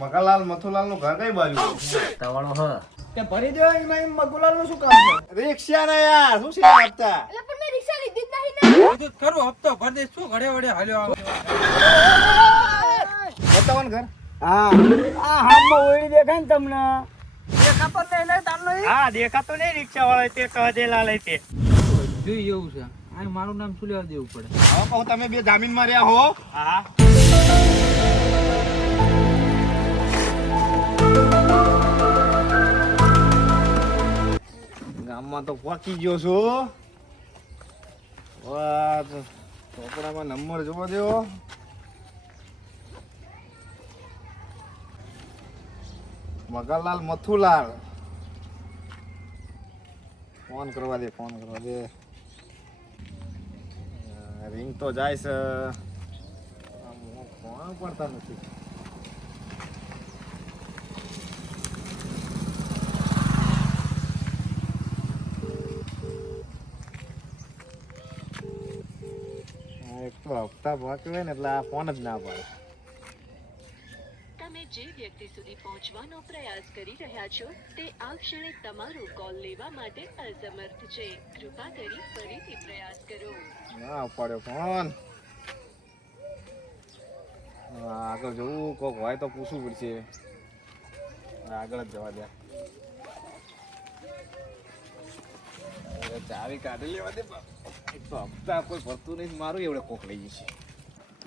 મગાલાલ મથુલાલ નું ઘર કઈ બાજુ? તવાળો હ તે ભરી દો એમાં એમ મગુલાલ નું શું કામ છે? રિક્ષા ને યાર શું છે આપતા? એટલે પણ મેં રિક્ષા લીધી જ નહીં ને. તું ખરો હપ્તો ભર દે શું ઘડે વડે હાલ્યો આમ બતાવો ને ઘર. હા આ હામમાં ઓળી દેખાય ને તમને દેખાતો નહીં ને તારનો હા દેખાતો નહીં રિક્ષા વાળો તે કહેલા લઈ તે જોઈ એવું છે આ મારું નામ શું લેવા દેવું પડે હવે કહું તમે બે જામીન માં રહ્યા હો. હા ગામમાં તો પહોંચી ગયો છું. વાહ ચોપડામાં નંબર જોવો દેવો. મગનલાલ મથુલાલ. ફોન કરવા દે ફોન કરવા દે. રિંગ તો જાય છે ફોન પડતા નથી. એક તો હપ્તા બાકી હોય ને એટલે આ ફોન જ ના પાડે. તમે જે વ્યક્તિ સુધી પહોંચવાનો પ્રયાસ કરી રહ્યા છો તે આ ક્ષણે તમારો કોલ લેવા માટે અસમર્થ છે. કૃપા કરી ફરીથી પ્રયાસ કરો. ના ઉપાડ્યો ફોન. આગળ જવું કોક હોય તો પૂછવું પડશે. આગળ જ જવા દે. ચાવી કાઢી લેવા દે. એક તો હપ્તા કોઈ ભરતું નહીં મારું એવડે કોક લઈ જશે.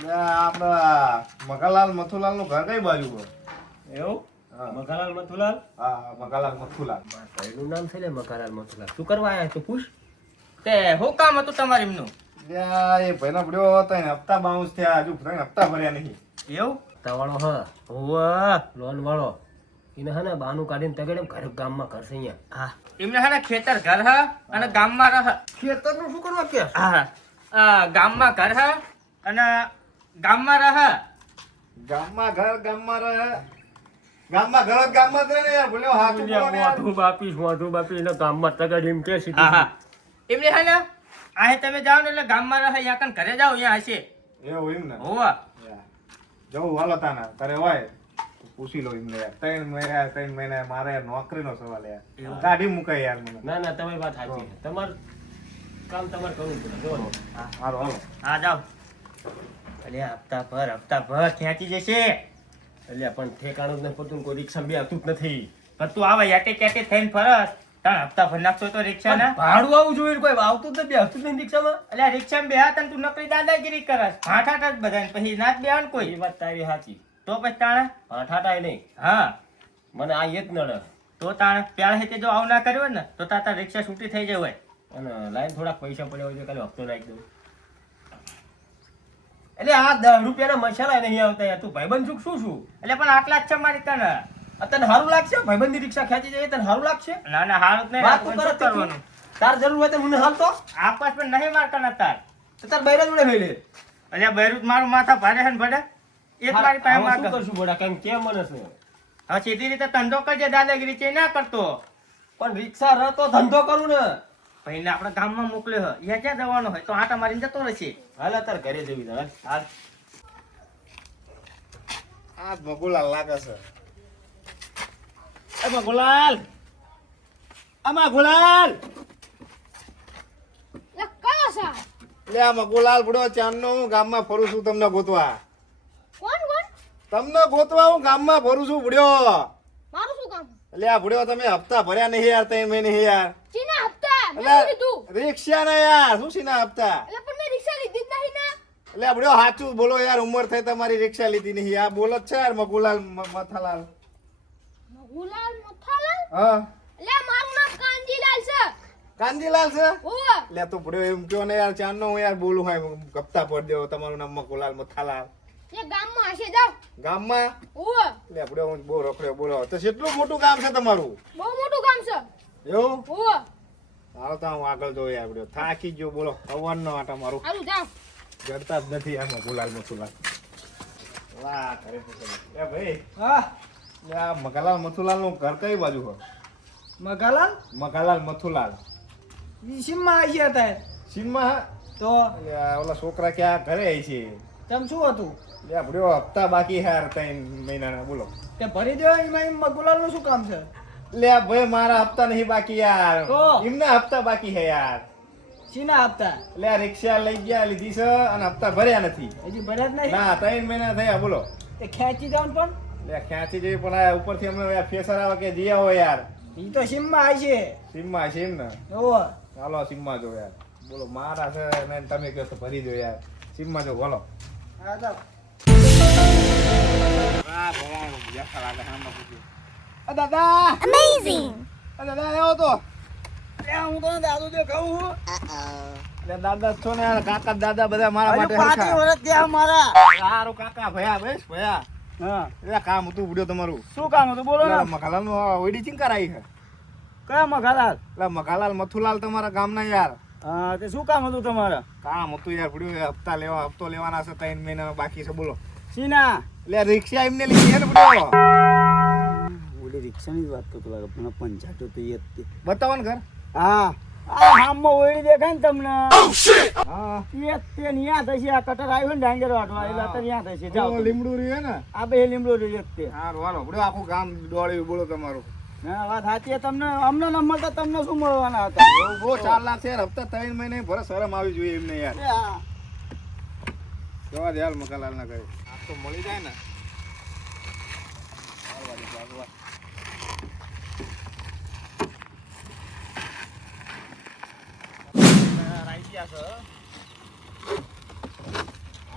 આપડા મગાલાલ મથુલાલ નું ઘર કઈ બાજુ હોય? એવું હા. મકાલાલ મથુલાલ હા મગાલાલ મથુલાલ. ભાઈનું નામ છે ને મકાલાલ મથુલાલ શું કરવા આયા તું પૂછ તે હું કામ હતું તમારે એમનું એ ભાઈનો પડ્યો હતો એને હપ્તા બાઉન્સ થયા હજુ હપ્તા ભર્યા નહીં. એવું તવાળો હ હોવા લોન વાળો એને હે ને બાનું કાઢીને તગડે ઘર ગામમાં ઘર છે અહીંયા હા એમને હે ને ખેતર ઘર હ અને ગામમાં રહ ખેતર નું શું કરવા કે? હા ગામમાં ઘર હ અને ગામમાં રહ ગામમાં ઘર ગામમાં રહે. ગામમાં ઘર જ ગામમાં જ રહે ને યાર. બોલ્યો હાચું બોલો ને યાર. મોઢું બાપી એને ગામમાં તગડ એમ કે હા હા એમને હે ને આ તમે જાઓ ને એટલે ગામમાં રહે યા કન ઘરે જાઓ અહીંયા હશે એવું એમ ને. હોવા જવું હાલો તાના તારે હોય તો પૂછી લો એમને યાર. 3 મહિના મારે યાર નોકરીનો સવાલ યાર. કાઢી મુકાય યાર મને. ના ના તમારી વાત સાચી છે તમારું કામ તમારે કરવું પડે જો ને. હા હાલો હાલો. હા જાઓ અલ્યા હપ્તા ભર ખેંચી જશે એટલે પણ ઠેકાણું જ નહીં પડતું ને કોઈ રિક્ષા બે આવતું જ નથી પણ તું આવા યાટે ક્યાટે થઈને ફરસ તાણ હપ્તા ભર નાખતો તો રિક્ષા ના ભાડું આવું જોઈએ કોઈ આવતું જ નથી આવતું જ નહીં રિક્ષામાં એટલે રિક્ષામાં બેહા તને તું નકરી દાદાગીરી કરસ હાઠાટ જ બધાને પછી નાચ બેહાન કોઈ એ વાત તારી સાચી તો પછી તાણે ઠાઠાય નહીં હા મને આ એ જ નડે તો તાણે પ્યાર હેતે જો આવું ના કર્યો હોય ને તો તાર રિક્ષા છૂટી થઈ જાય હોય અને લાઈન થોડાક પૈસા પડ્યા હોય તો કાલે હપ્તો નાખી દઉં એટલે આ 10 રૂપિયાના મસાલા નહીં આવતા યાર તું ભાઈબંધ છું શું છું એટલે પણ આટલા જ છે મારી તને આ તને સારું લાગશે ભાઈબંધની રિક્ષા ખેંચી જાય તને સારું લાગશે ના ના હારું જ નહીં વાત તું આપણને કરે શું કરવાનું તાર જરૂર હોય તો મને હાલતો આપસ પણ નહીં મારતા ના તાર તો તાર બૈરા જોડે મેલે એટલે બૈરું મારું માથા ભારે હે ને ભડે એક મારી પાસે શું માગ કરશું બોડા કેમ કેમ મને છે હવે સીધી રીતે ધંધો કરજે દાદાગીરી છે ના કરતો પણ રિક્ષા રહ તો ધંધો કરું ને ભાઈને આપણે ગામમાં મોકલ્યો હોય યા ક્યાં જવાનો હોય તો આટા મારીને જતો રહેશે હાલ તાર ઘરે જવી તાર હાલ આ મગુલાલ લાગે છે. એ મગુલાલ. આ મગુલાલ. એટલે કયો છે? લે આ મગુલાલ બડો ચાંદનો હું ગામમાં ફરું છું તમને ગોતવા. કોણ કોણ? તમને ગોતવા હું ગામમાં ફરું છું બડ્યો. મારું શું કામ? એટલે આ બડ્યો તમે હપ્તા ભર્યા નહીં યાર 3 મહિને યાર. ચીના હપ્તા મેં એટલે લીધું. રિક્ષા ને યાર શું સીના હપ્તા? એટલે પણ મેં રિક્ષા લીધી જ નહીં ને. એટલે આ બડ્યો સાચું બોલો યાર ઉંમર થઈ તમારી રિક્ષા લીધી નહીં. આ બોલો જ છે યાર મગુલાલ મથાલાલ. મગુલાલ મથાલાલ? હા એટલે મારું નામ કાંજીલાલ છે. કાંજીલાલ છે. ઓવા. એટલે તું બડ્યો એમ કયો ને યાર ચાંદનો હું યાર બોલું હોય હપ્તા ભર દેવો તમારું નામ મગુલાલ મથાલાલ. એ ગામમાં હશે જાવ. ગામમાં ઓવા. એટલે બડ્યો હું બહુ રખડ્યો બોલો તો કેટલું મોટું ગામ છે તમારું? બહુ મોટું ગામ છે. એવું ઓવા. હાલો તો હું આગળ જોઈ આવ્યો થાકી ગયો બોલો અવારનો આટા મારું હારું જાવ. જડતા જ નથી આમાં ગુલાલ મથુલાલ વાહ કરે એ ભાઈ હા લે આ મગાલાલ મથુલાલ નું ઘર કઈ બાજુ હોય? મગાલાલ મગાલાલ મથુલાલ સીમમાં આવી ગયા હતા સીમમાં તો એટલે આ ઓલા છોકરા ક્યાં ઘરે આવી છે તેમ શું હતું લે ભૂડ્યો હપ્તા બાકી હે યાર 3 મહિનાના બોલો. તે ભરી દો એમાં ગુલાલનું શું કામ છે લે ભાઈ મારા હપ્તા નહીં બાકી યાર. તો? એમના હપ્તા બાકી હે યાર. શીના આપતા લે રિક્ષા લઈ ગયા લીધી છે અને હપ્તા ભર્યા નથી. હજી ભર્યા જ નહીં ના 3 મહિના થયા બોલો. તે ખેંચી જાવ પણ લે ખેંચી જઈ પણ આ ઉપરથી અમને ફેસર આવે કે જી આવો યાર. ઈ તો સીમમાં આવી છે સીમમાં છે એમ ને. ઓહો ચાલો સીમમાં જો યાર. બોલો મારા છે ને તમે કહો તો ભરી દો યાર. સીમમાં જો બોલો. હા તો આ ભરાણો બેઠા લાગે આમાં પૂછ્યું. આ દાદા અમેઝિંગ આ દાદા આવ્યો તો. લે હું તો દાદુ દે કહું લે દાદા છો ને યાર કાકા દાદા બધા મારા માટે હજુ 5 હરખા. વર્ષ થયા મારા સારું કાકા ભયા બેસ ભયા. હા એટલે કામ હતું ભૂડ્યો તમારું. શું કામ હતું બોલો ને મખાલાલ નું ઓઈડી ચિંકાર આવી છે. કયા મખાલાલ એટલે મખાલાલ મથુલાલ તમારા ગામના યાર. હા તે શું કામ હતું તમારા કામ હતું યાર ભૂડ્યો હપ્તો લેવાના છે 3 મહિના બાકી છે બોલો. સીના એટલે રિક્ષા એમને લીધી છે ને ભૂડ્યો. ઓલી રિક્ષાની જ વાત કરતો લાગે પણ પંચાયતો તો એ જ બતાવો ને ઘર. હા આ હામમાં ઓળી દેખાય ને તમને હા એ તે ન્યા થશે આ કટર આવ્યો ને ડાંગર વાટવા એટલે અત્યારે ન્યા થશે જાઓ ઓ, તમે. લીમડું રહ્યું ને. આ બે લીમડો જોઈએ જ તે હારું હાલો ભૂડ્યો આખું ગામ દોડ્યું બોલો તમારું. હા વાત સાચી છે. તમને અમને ન મળતા તમને શું મળવાના હતા એવું બહુ 4 લાખ છે યાર. હપ્તા 3 મહિને ભરે શરમ આવી જોઈએ એમને યાર. એ હા. જવા દે હાલ મકાલાલ ના કહે આ તો મળી જાય ને.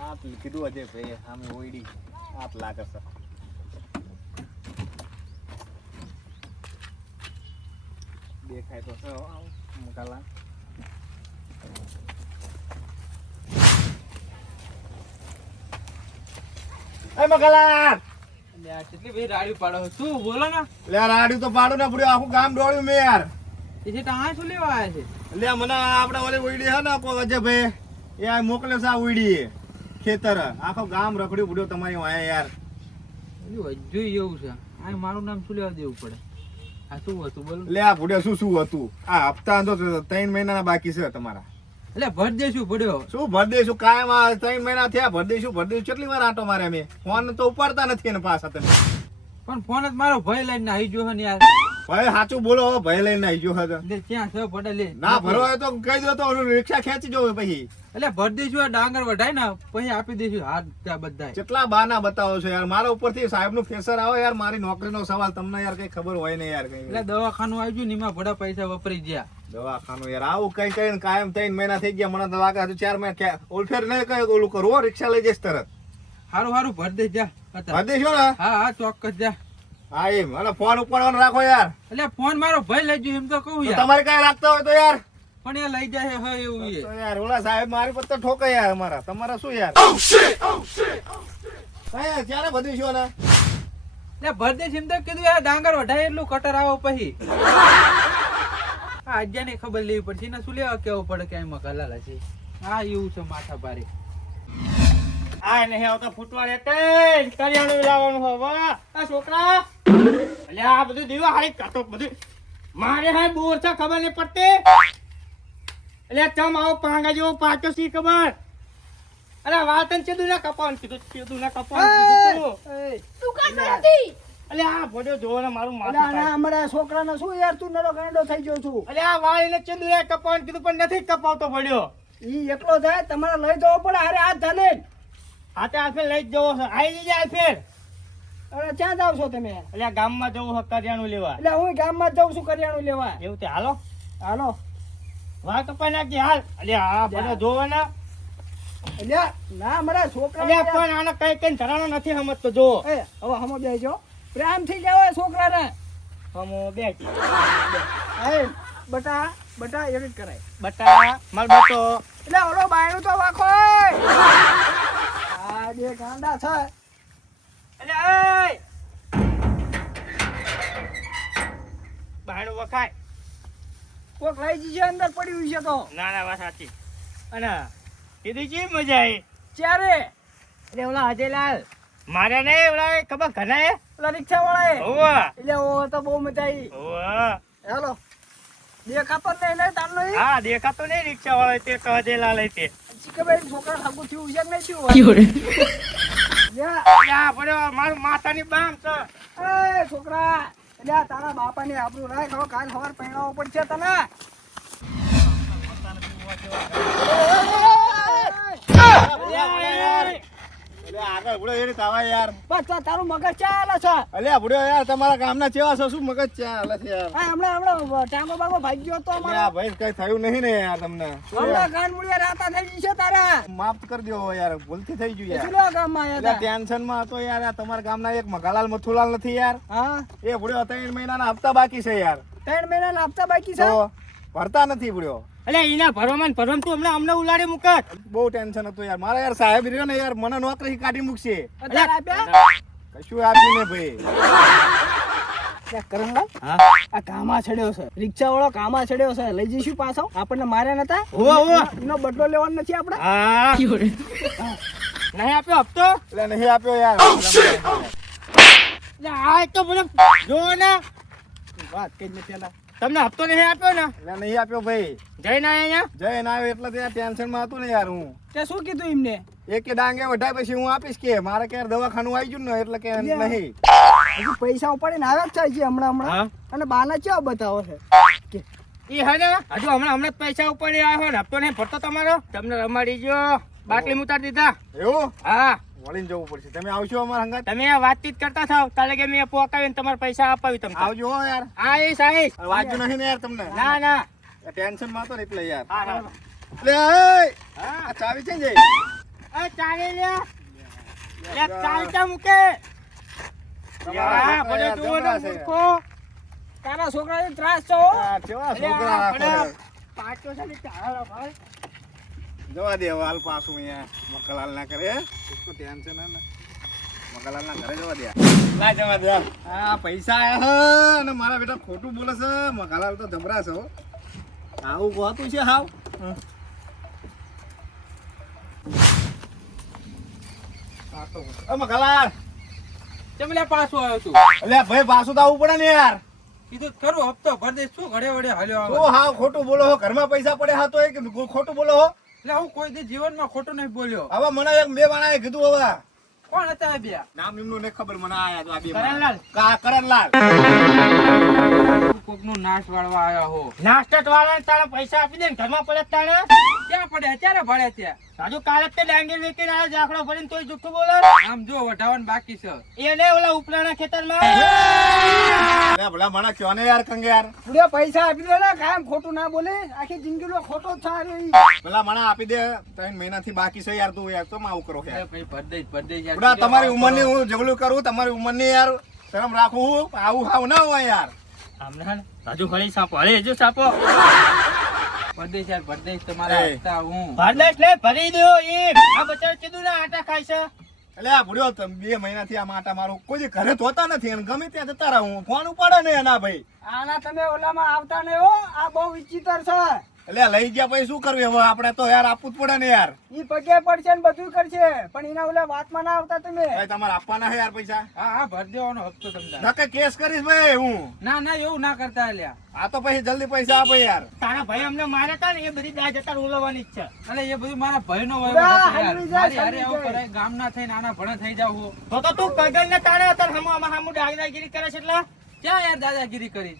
આપ કીધું અજય ભાઈ સામે ઓઈડી આપ લાગે છે. દેખાય તો છે મકાલા. એ મકાલા કેટલી બધી રાડી પાડો છો? શું બોલો ને લે રાડ્યું તો પાડું ને ભૂડ્યો આખું ગામ દોડ્યું મેં યાર. તેથી ટાણા શું લેવા આવ્યા છે? લે મને આપણે ઓલી ઉઈડી છે ને કોઈ અજયભાઈ એ આ મોકલે છે આ ઉઈડી ખેતર આખો ગામ રખડ્યું ભૂડ્યો તમારી વાંહે યાર. હજુ એવું છે આ મારું નામ શું લેવા દેવું પડે? આ શું હતું બોલો? લે આ ભૂડ્યો શું શું હતું આ હપ્તા તો 3 મહિનાના બાકી છે તમારા. એટલે ભર દેશું પડ્યો. શું ભર દઈશું કાયમ આ 3 મહિના થયા ભર દઈશું કેટલી વાર આટો મારે અમે ફોન તો ઉપાડતા નથી એને પાછા તમે. પણ ફોન જ મારો ભય લઈને આવી ગયો ને યાર. ભાઈ સાચું બોલો ભય લઈને આવી ગયો હતો. લે ક્યાં છે પડે લે. ના ભરો હોય તો કહી દો તો રિક્ષા ખેંચી જવું પછી. એટલે ભર દઈશું આ ડાંગર વઢાય ને પછી આપી દઈશું હાથ ત્યાં બધા. કેટલા બાના બતાવો છો યાર મારા ઉપરથી સાહેબ નું ફેસર આવે યાર મારી નોકરીનો સવાલ તમને યાર કઈ ખબર હોય ને યાર કઈ. એટલે દવાખાનું આવી ગયું ને એમાં ભડા પૈસા વપરાઈ ગયા. દવાખાનું યાર આવું કઈ કઈ કાયમ 3 મહિના થઈ ગયા મને તો લાગે હજુ 4 મહિના ઓલફેર નહીં કઈ ઓલું કરવો રિક્ષા લઈ જઈશ તરત. હારું હારું ભર દે જા. ભર દઈશું ને. હા હા ચોક્કસ જા. હા એમ અને ફોન ઉપાડવાનો રાખો યાર. એટલે ફોન મારો ભય લઈ ગયો એમ તો કહું તો યાર. તમારે કઈ રાખતા હોય તો યાર. પણ એ લઈ જાય હે એવું એ. તો યાર ઓલા સાહેબ મારી પર તો ઠોકે યાર અમારા તમારા શું યાર. કઈ ક્યારે ભરીશું ને. એટલે ભર દે એમ તો કીધું યાર ડાંગર વઢાય એટલું કટર આવો પછી. આ અજ્જાને ખબર લેવી પડશે ને શું લેવા કેવું પડે કે એમાં કલાલ હશે. હા એવું છે માથા ભારે. આ નહીં આવતા ફૂટવા લેતે કરિયાણું લાવવાનું હવે આ છોકરા એટલે આ બધું દીવા હારી કાતો બધું મારે હા બોર છે ખબર નહીં પડતી એટલે ચમ આવો પાંગા જેવો પાછો સી ખબર અરે વાતન ચેદુ ના કપાવન કીધું ચેદુ ના કપાવન કીધું દુકાન પર હતી એટલે આ ભોડ્યો જોવો ને મારું માથું ના અમારા છોકરાને શું યાર તું નરો ગાંડો થઈ ગયો છું એટલે આ વાળીને ચેદુ ના કપાવન કીધું પણ નથી કપાવતો ભોડ્યો ઈ એકલો જાય તમારે લઈ જવો પડે હારે હાથ ચાલે હાથે હાથે લઈ જ જવો છે આવી જાય ફેર અરે ક્યાં જાવ છો તમે એટલે ગામમાં જવું છે કરિયાણું લેવા એટલે હું ગામમાં જાઉં છું કરિયાણું લેવા એવું તે હાલો હાલો વાહ કપાઈ નાખી હાલ એટલે હા બધે જોવો ને એટલે ના મારા છોકરા એટલે પણ આને કઈ કઈ ધરાણો નથી સમજતો જો એ હવે હમો બેજો પ્રેમથી કહેવાય છોકરાને હમો બેઠી એ બટા બટા એવી જ કરાય બટા માર બટો એટલે ઓલો બાયણું તો વાખો આ બે ગાંડા છે એટલે એ બાયણું વખાય કોક લઈ જશે અંદર પડ્યું છે તો ના ના વાત સાચી અને કીધી છે મજા આવી ચારે એટલે ઓલા હજેલાલ મારે ને ઓલા ખબર ઘણા ઓલા રિક્ષા વાળા હોવા એટલે ઓ તો બહુ મજા આવી હોવા હેલો દેખાતો નહીં ને તારનો હા દેખાતો નહીં રિક્ષા વાળા તે કહેલા લઈ તે શીખે છોકરા હાગું થયું છે કે નહીં થયું અલ્યા પડ્યો મારું માથાની બામ છે. એ છોકરા એટલે તારા બાપાને આપણું રાખ હવે કાલ સવાર પહેરાવો પડશે તને આગળ ભૂડો એડી તાવા યાર. બસ તો તારું મગજ ચાલે છે અલ્યા ભૂડો યાર તમારા ગામના ચેવા છો? શું મગજ ચાલે છે યાર? હા હમણાં ટાંગો બાગો ભાગી ગયો તો અલ્યા અમારો ભાઈ કઈ થયું નહીં ને યાર તમને? હમણાં કાન મુળિયા રાતા થઈ ગઈ છે તારા માફ કરી દો યાર, ભૂલથી થઈ ગયું યાર. કેટલા ગામમાં આવ્યા ટેન્શન માં હતો યાર. આ તમારા ગામના એક મગાલાલ મથુલાલ નથી યાર? હતા હા એ ભૂડ્યો 3 મહિનાના હપ્તા બાકી છે યાર. 3 મહિનાના હપ્તા બાકી છે તો ભરતા નથી ભૂડ્યો. અલ્યા એના ભરવામાં ને ભરવામાં તું હમણાં અમને ઉલાડી મુકત. બહુ ટેન્શન હતું યાર. મારા યાર સાહેબ રહ્યો ને યાર, મને નોકરી કાઢી મૂકશે. અત્યારે આપ્યા કશું આપ્યું ને ભાઈ. ત્યાં કરણલાલ હા આ કામા ચડ્યો છે રિક્ષા વાળો કામા ચડ્યો છે લઈ જઈશું પાછો આપણને માર્યા નતા એનો બદલો લેવાનો નથી આપણે હા નહીં આપ્યો હપ્તો. એટલે નહીં આપ્યો યાર. એટલે આ એક તો બોલે જો ને વાત કઈ ને પેલા તમને હપ્તો નહીં આપ્યો ને એટલે નહીં આપ્યો ભાઈ. જઈને અહીંયા જય ના આવ્યો એટલે ત્યાં ટેન્શન માં હતું ને યાર હું. તે શું કીધું એમને એક કે ડાંગે વઢાય પછી હું આપીશ કે મારે ક્યારે દવાખાનું આવી ગયું ને એટલે કે નહીં. હજુ પૈસા ઉપાડીને આવ્યા જ છે હમણાં હા અને બાના કેવા બતાવો છે ઈ હે ને હજુ હમણાં જ પૈસા ઉપાડી આવ્યો ને હપ્તો નહીં ભરતો તમારો. તમને રમાડી ગયો બાટલી ઉતારી દીધા. એવું હા વળીને જવું પડશે. તમે આવશો અમારા હંગાત? તમે આ વાતચીત કરતા થાવ તાલે કે મેં પોકાવીને તમારા પૈસા અપાવી તમને. આવજો હો યાર. આઈશ આઈશ. વાંચ્યું નહીં ને યાર તમને? ના ના ટેન્શન માં હતો ને એટલે યાર. હા હા એટલે આ ચાવી છે ને જય? એ ચાલે લે લે ચાલતા મૂકે. યા પડે જુઓ ને મૂર્ખો. તારા છોકરાને ત્રાસ છે હો આ કેવા અરે છોકરા આ રાખો પડે યાર. પાછો છે ને ચાલો ભાઈ. જવા દે હવે હાલ પાછું અહીંયા મકલાલ ના કરે. इसको ટેન્શન હે ને મકલાલ ના ઘરે જવા દે. ના જવા દે. આ પૈસા આયા હે અને મારા બેટા ખોટું બોલે છે. મકલાલ તો જબરા છે હો. આવું કોતું છે હાવ. મકલાલ ચમલે પાછો આવ્યો તું અલ્યા ભાઈ પાછું તો આવવું પડે ને યાર. કીધું ખરું હપ્તો ભર દે શું ઘડે વડે હાલ્યો આવે તું હાવ ખોટું બોલો હો. ઘરમાં પૈસા પડે હા તો એ કે ખોટું બોલો હો. એટલે હું કોઈ દી જીવનમાં ખોટું નહીં બોલ્યો હવે મને એક બે માણાએ કીધું હવે કોણ હતા એ બે નામ એમનું નહીં ખબર મને આયા તો આ બે કરણલાલ. કરણલાલ. કોક નું નાશ વાળવા આયા હો નાસ્તા વાળા તારા પૈસા આપી દે ને ઘરમાં પડે તાણે. ક્યાં પડે અત્યારે ભળે ત્યાં રાજુ કાલે તે ડાંગી વેચીને આ જાખડો ભરીને તોય જુઠ્ઠું બોલે. આમ જો વઢાવાનું બાકી છે એને ઓલા ઉપરાના ખેતરમાં અરે ભલા મને કયો ને યાર કંગે યાર. પૂરે પૈસા આપી દે ને કાયમ ખોટું ના બોલે આખી જિંદગી નો ખોટો જ થાય રે ઈ. ભલા મને આપી દે. 3 મહિનાથી બાકી છે યાર. તું યાર તો આવું કરો યાર. એ ભાઈ ભર દે યાર બુડા તમારી ઉંમરની હું જગલું કરું. તમારી ઉંમરની યાર શરમ રાખું. આવું હાવ ના હોય યાર. હમણાં રાજુ ખરી સાપો હળે જો સાપો ભર દે તમારા એ. હપ્તા હું ભરદેશ લે ભરી દો એક. આ બચારો કીધું ને આટા ખાય છે. એટલે આ ભૂડ્યો 2 મહિનાથી આ માટા મારું કોઈ દી ઘરે ધોતા નથી અને ગમે ત્યાં જતા રહું. ફોન ઉપાડે ને એના ભાઈ. આના તમે ઓલામાં આવતા નહીં હો આ બહુ વિચિત્ર છે એટલે લઈ ગયા પછી શું કરવું હવે? આપણે તો યાર આપવું જ પડે ને યાર. ઈ પગે પડશે ને બધું કરશે પણ એના ઓલા વાતમાં ના આવતા તમે ભાઈ તમારે આપવાના છે યાર પૈસા. હા હા ભર દેવાનો હપ્તો તમને નકે કેસ કરીશ ભાઈ હું. ના ના એવું ના કરતા લ્યા આ તો પછી જલ્દી પૈસા આપે યાર. તારા ભાઈ અમને માર્યા હતા ને એ બધી દાજ અત્યારે ઉલવવાની જ છે. અરે એ બધું મારા ભાઈ નો ઉડા, હલવી જાય, મારી હારે હલવી આવું જાય. કરાય ગામ ના થઈને આના ભણે થઈ જાવ તો તું કગન ને તારે અત્યારે હમુ દાગદાગીરી કરે છે એટલે ક્યાં યાર દાદાગીરી કરી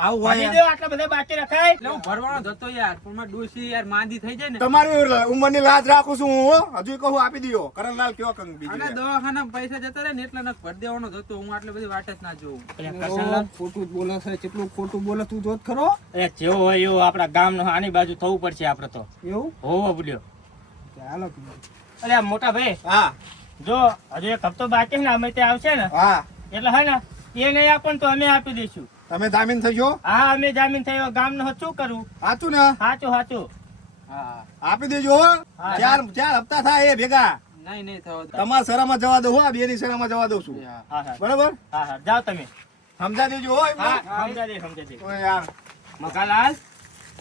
આવું હોય ભરી યાર. દો આટલા બધા બાકી રખાય. એટલે હું ભરવાનો જ હતો યાર પણ મારી ડોશી યાર માંદી થઈ જાય ને તમારી ઉંમરની લાજ રાખું છું હું હો. હજુ કહું આપી દો. કરણલાલ કયો કંગ બીજું અને યાર. દવાખાના પૈસા જતા રહે ને એટલે નક ભર દેવાનો જ હતો હું આટલી બધી વાટ જ ના જોઉં ખોટું જ બોલે છે કેટલું ખોટું બોલે તું જોત ખરો અરે જેવો હોય એવું આપડા ગામ નો આની બાજુ થવું પડશે આપડે તો. એવું હોવો બોલ્યો. ચાલો અરે આ મોટા ભાઈ હા જો હજુ એક હપ્તો બાકી છે ને અમે તે આવશે ને હા એટલે હે ને એ નહીં આપણ તો અમે આપી દઈશું. તમે જામીન થજો. હા અમે જામીન થયો ગામ નો શું કરવું. સાચું ને? સાચું સાચું. હા આપી દેજો હો. હા. ચાર હપ્તા થાય એ ભેગા. નહીં નહીં થયો તમારા સરામાં જવા દઉં હો. આ બેની સરામાં જવા દઉં છું. હા. હા હા બરાબર? હા હા જાઓ તમે. સમજા દેજો હો એમને. હા સમજા દે. ઓય યાર મકાલાલ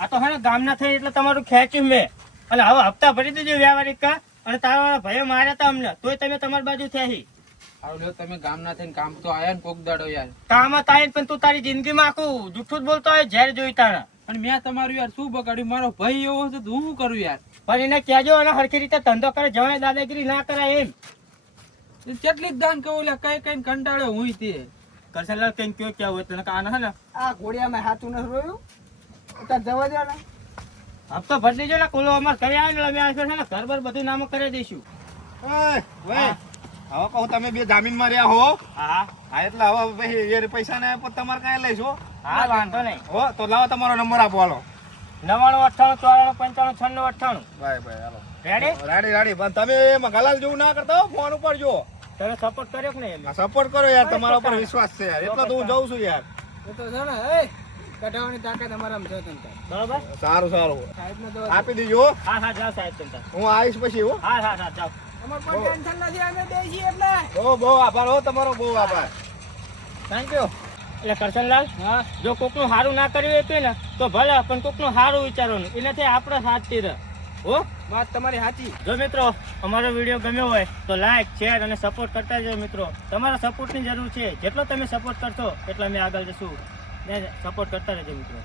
આ તો હે ને ગામ ના થઈ એટલે તમારું ખેંચ્યું મેં અને હવે હપ્તા ભરી દેજો વ્યવહારિક કા અને તારા ભાઈ માર્યા હતા અમને તોય તમે તમારી બાજુ થયા. આવું લ્યો તમે ગામ ના થઈને કામ તો આયા ને કોક દાડો યાર કામ થાય પણ તું તારી જિંદગીમાં આખું જુઠ્ઠું જ બોલતો હોય ઝેર જોઈ તારા અને મેં તમારું યાર શું બગાડ્યું? મારો ભાઈ એવો છે તો હું શું કરું યાર? પણ એને કહેજો અને હરખી રીતે ધંધો કરે, જવાય દાદાગીરી ના કરાય એમ. કેટલી જ દાન કહું લ્યા, કઈ કઈ કંટાળ્યો હું તે. કરશનલાલ કઈ કયો ક્યાં હોય તને કાન હે ને આ ઘોડિયામાં હાથું નથી રોયું તાર જવા દો ને. હપ્તો ભરી દેજો ને કોલો અમાર ઘરે આવે ને અમે છે ને ઘર બર બધું નામ કરી દઈશું. ઓય, ઓય. હવે કહું તમે બે જામીનમાં રહ્યા હો. હા હા એટલે હવે પછી એ પૈસા ને તમારે કાંઈ લઈશો હા વાંધો નહીં. હો તો લાવો તમારો નંબર આપો હાલો. 99 98 94 95 96 98. બાય બાય હાલો. રેડી? રાડી રાડી પણ તમે એમાં ગલાલ જેવું ના કરતા હો, ફોન ઉપર જો. તમે સપોર્ટ કર્યો કે નહીં? સપોર્ટ કરો યાર, તમારા ઉપર વિશ્વાસ છે યાર, એટલે તો હું જઉં છું યાર. એ તો છે ને એ કઢાવવાની તાકાત અમારામાં છે તંતા. બરોબર. સારું સારું સાહેબને તો આપી દીજો હો. હા હા જાઓ સાહેબ તમતા. હું આવીશ પછી હો. હા હા હા જાઓ. અમાર કોઈ ટેન્શન નથી, અમે દેશી એટલે. બહુ આભાર હો તમારો, બહુ આભાર. Thank you. એટલે કરશનલાલ, હા જો કોકનું સારું ના કર્યું એ ને તો ભલે, પણ કોકનું સારું વિચારવાનું, એનાથી આપણે સાચી રહે. હો વાત તમારી સાચી. જો મિત્રો અમારો વિડીયો ગમ્યો હોય તો લાઈક શેર અને સપોર્ટ કરતા જજો મિત્રો. તમારા સપોર્ટની જરૂર છે, જેટલો તમે સપોર્ટ કરશો એટલો અમે આગળ જશું. ને સપોર્ટ કરતા રહેજો મિત્રો.